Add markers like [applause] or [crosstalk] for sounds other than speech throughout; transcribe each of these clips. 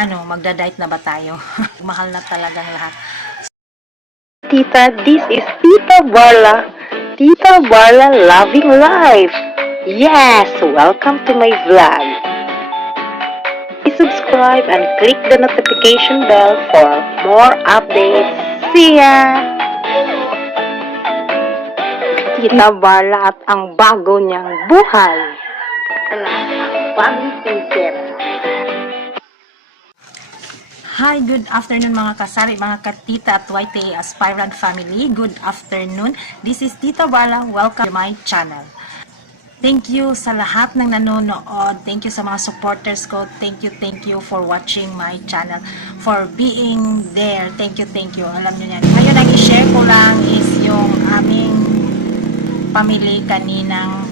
ano, magda-diet na ba tayo? [laughs] Mahal na talagang lahat. Tita, this is Tita Barla. Tita Barla Loving Life. Yes, welcome to my vlog. Please subscribe and click the notification bell for more updates. See ya! Tita Barla at ang bago niyang buhay. Ala, bagong concept. Hi, good afternoon mga kasari, mga katita at YTA Aspirant family. Good afternoon. This is Tita Bala. Welcome to my channel. Thank you sa lahat ng nanonood. Thank you sa mga supporters ko. Thank you, thank you for watching my channel. For being there. Thank you, thank you. Alam niyo yan. Ngayon, ang i-share ko lang is yung aming pamili kaninang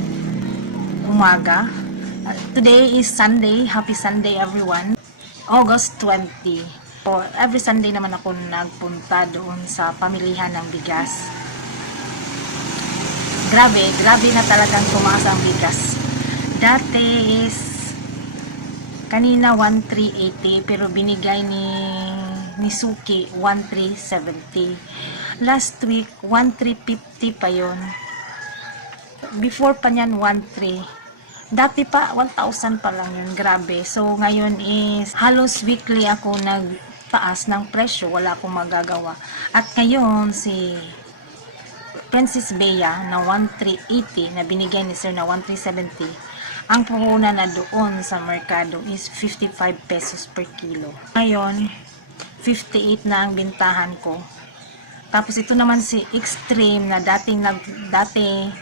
umaga. Uh, today is Sunday. Happy Sunday, everyone. August 20. So, every Sunday naman ako nagpunta doon sa pamilihan ng bigas. Grabe, grabe na talagang tumaas ang bigas. Dati is kanina 1380 pero binigay ni ni Suki 1370. Last week 1350 pa yon. Before pa niyan 13 Dati pa, 1,000 pa lang yun. Grabe. So, ngayon is halos weekly ako nagtaas ng presyo. Wala akong magagawa. At ngayon, si Princess Bea na 1,380 na binigay ni Sir na 1,370 ang puhunan na doon sa merkado is 55 pesos per kilo. Ngayon, 58 na ang bintahan ko. Tapos ito naman si Extreme na dating nag dati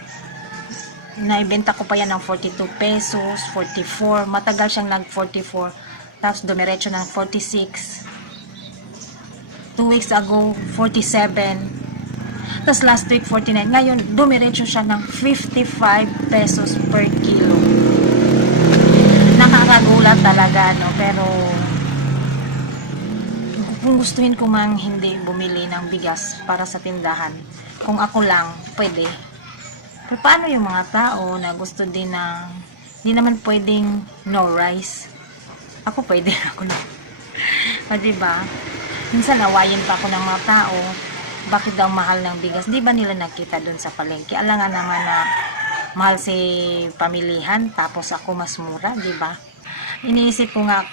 naibenta ko pa yan ng 42 pesos, 44. Matagal siyang nag 44. Tapos dumiretso ng 46. Two weeks ago, 47. Tapos last week, 49. Ngayon, dumiretso siya ng 55 pesos per kilo. Nakakagulat talaga, no? Pero, kung gustuhin ko mang hindi bumili ng bigas para sa tindahan, kung ako lang, pwede. Pero paano yung mga tao na gusto din na hindi naman pwedeng no rice? Ako pwede [laughs] ako na. o diba? Minsan nawayin pa ako ng mga tao bakit daw mahal ng bigas. Di ba nila nakita dun sa palengke? Alam nga naman na mahal si pamilihan tapos ako mas mura, di ba? Iniisip ko nga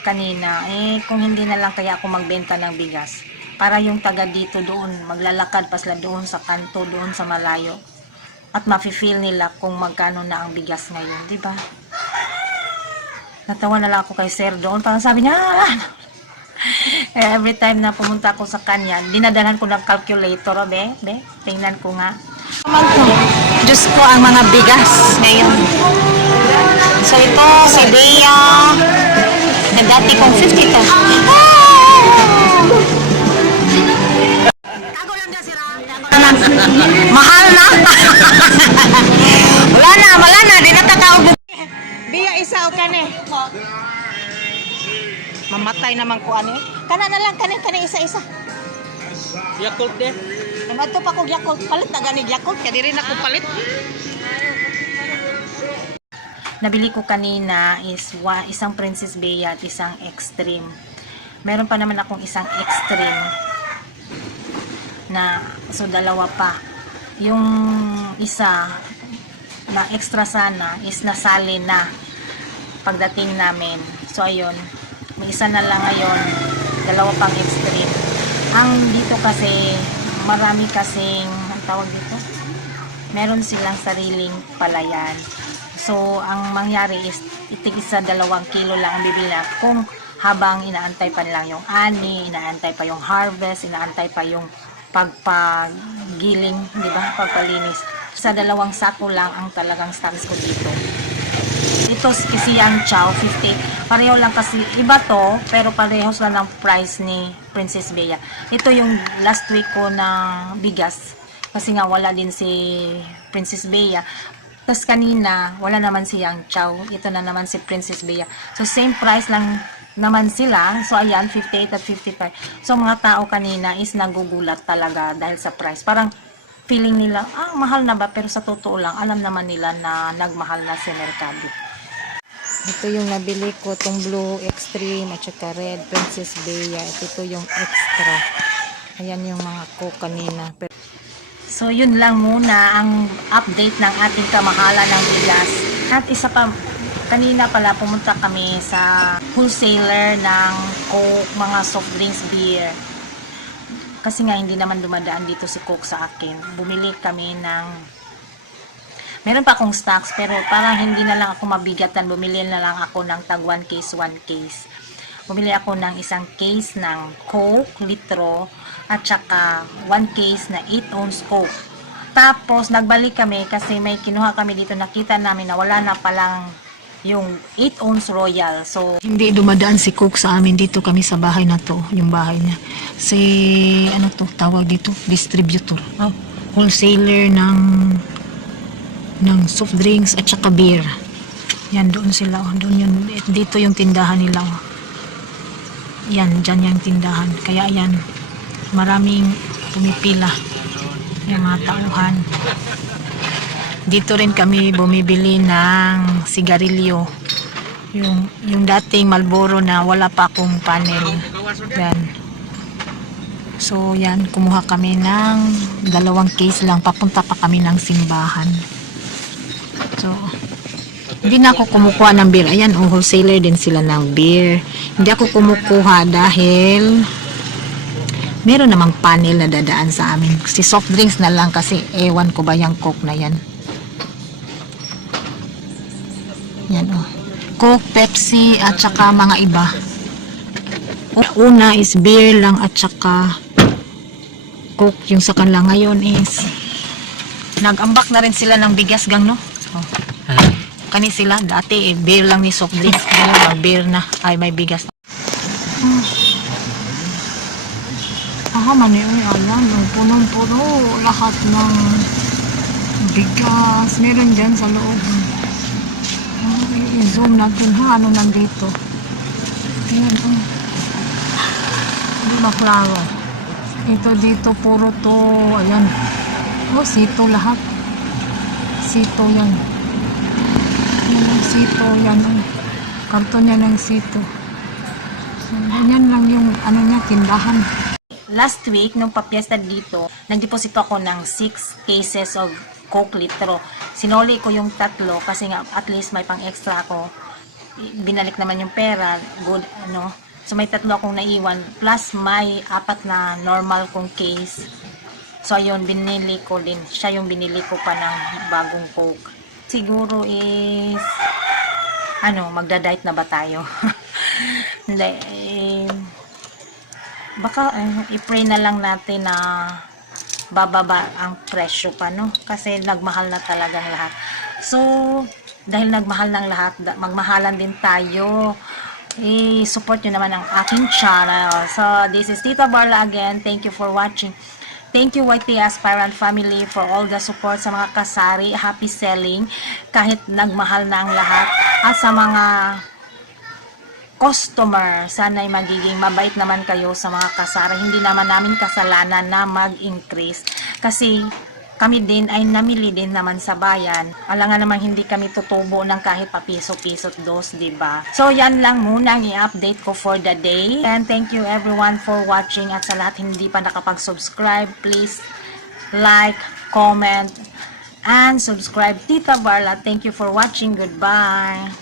kanina, eh kung hindi na lang kaya ako magbenta ng bigas para yung taga dito doon, maglalakad pa sila doon sa kanto, doon sa malayo at mafe-feel nila kung magkano na ang bigas ngayon, di ba? Natawa na lang ako kay Sir doon, parang sabi niya, "Ah!" [laughs] Eh, every time na pumunta ako sa kanya, dinadalhan ko ng calculator, oh, be, be, tingnan ko nga. Diyos ko, ang mga bigas ngayon. So, ito, si Bea, na dati kong 50 to. Mamatay naman ko ani. Kana na lang kani kani isa-isa. Yakult deh. Ano to pa ko Yakult palit na gani Yakult kaya di rin ako palit. Nabili ko kanina is wa, isang Princess Bea at isang Extreme. Meron pa naman akong isang Extreme na so dalawa pa. Yung isa na extra sana is nasali na pagdating namin. So ayun, may isa na lang ngayon, dalawa pang extreme. Ang dito kasi marami kasing ang tawag dito. Meron silang sariling palayan. So ang mangyari is itig isa dalawang kilo lang ang bibili na kung habang inaantay pa lang yung ani, inaantay pa yung harvest, inaantay pa yung pagpagiling, di ba? Pagpalinis. Sa dalawang sako lang ang talagang stocks ko dito. Ito si Yang Chow, 50. Pareho lang kasi, iba to, pero parehos lang ng price ni Princess Bea. Ito yung last week ko na bigas. Kasi nga wala din si Princess Bea. Tapos kanina, wala naman si Yang Chow. Ito na naman si Princess Bea. So same price lang naman sila. So ayan, 58 at 55. So mga tao kanina is nagugulat talaga dahil sa price. Parang feeling nila, ah, mahal na ba? Pero sa totoo lang, alam naman nila na nagmahal na si Mercado. Ito yung nabili ko, itong blue extreme at saka red princess Bea. At ito yung extra. Ayan yung mga ko kanina. So yun lang muna ang update ng ating kamahalan ng bigas. At isa pa, kanina pala pumunta kami sa wholesaler ng Coke, mga soft drinks, beer. Kasi nga hindi naman dumadaan dito si Coke sa akin. Bumili kami ng Meron pa akong stocks pero parang hindi na lang ako mabigatan. Bumili na lang ako ng tag 1 case, 1 case. Bumili ako ng isang case ng Coke, litro, at saka 1 case na 8 ounce Coke. Tapos, nagbalik kami kasi may kinuha kami dito. Nakita namin na wala na palang yung 8 ounce Royal. So, Hindi dumadaan si Cook sa amin dito kami sa bahay na to, yung bahay niya. Si, ano to, tawag dito, distributor. Oh, wholesaler ng ng soft drinks at saka beer. Yan, doon sila. Oh. Doon yun. Dito yung tindahan nila. Oh. Yan, dyan yung tindahan. Kaya yan, maraming pumipila. Yung mga tauhan. Dito rin kami bumibili ng sigarilyo. Yung, yung dating Malboro na wala pa akong panel. Yan. So, yan. Kumuha kami ng dalawang case lang. Papunta pa kami ng simbahan. So, hindi na ako kumukuha ng beer. Ayan, oh, wholesaler din sila ng beer. Hindi ako kumukuha dahil meron namang panel na dadaan sa amin. Si soft drinks na lang kasi ewan ko ba yung coke na yan. Yan oh. Coke, Pepsi at saka mga iba. Una is beer lang at saka Coke yung sa kanila ngayon is nag-ambak na rin sila ng bigas gang no? Kani sila dati eh, beer lang ni soft drinks ngayon mag beer na ay may bigas. Hmm. Ah, man ayan, oh, punong-puno lahat ng bigas. Meron dyan sa loob. I-zoom natin ha, ano nandito. Ayan, oh. Hindi maklaro. Ito dito, puro to, ayan. Oh, sito lahat. Sito yan. Yan ang sito, yan ang karton yan ng sito. So, ganyan lang yung ano niya, tindahan. last week, nung papiesta dito, nagdeposito ako ng 6 cases of Coke litro. Sinoli ko yung tatlo kasi nga at least may pang extra ako. Binalik naman yung pera, good, ano. So may tatlo akong naiwan, plus may apat na normal kong case. So ayun, binili ko din. Siya yung binili ko pa ng bagong Coke. Siguro is, ano, magda-diet na ba tayo? [laughs] Hindi, eh, baka eh, i-pray na lang natin na bababa ang presyo pa no? Kasi nagmahal na talagang lahat. So dahil nagmahal ng lahat magmahalan din tayo. I-support nyo naman ang aking channel. So this is Tita Barla again. Thank you for watching Thank you YT Aspirant family for all the support sa mga kasari, happy selling, kahit nagmahal na ang lahat, at sa mga customer, sana'y magiging mabait naman kayo sa mga kasara. Hindi naman namin kasalanan na mag-increase. Kasi kami din ay namili din naman sa bayan. Alangan naman hindi kami tutubo ng kahit papiso-piso dos, di ba? So yan lang muna ang i-update ko for the day. And thank you everyone for watching at sa lahat hindi pa nakapag-subscribe, please like, comment, and subscribe. Tita Barla, thank you for watching. Goodbye.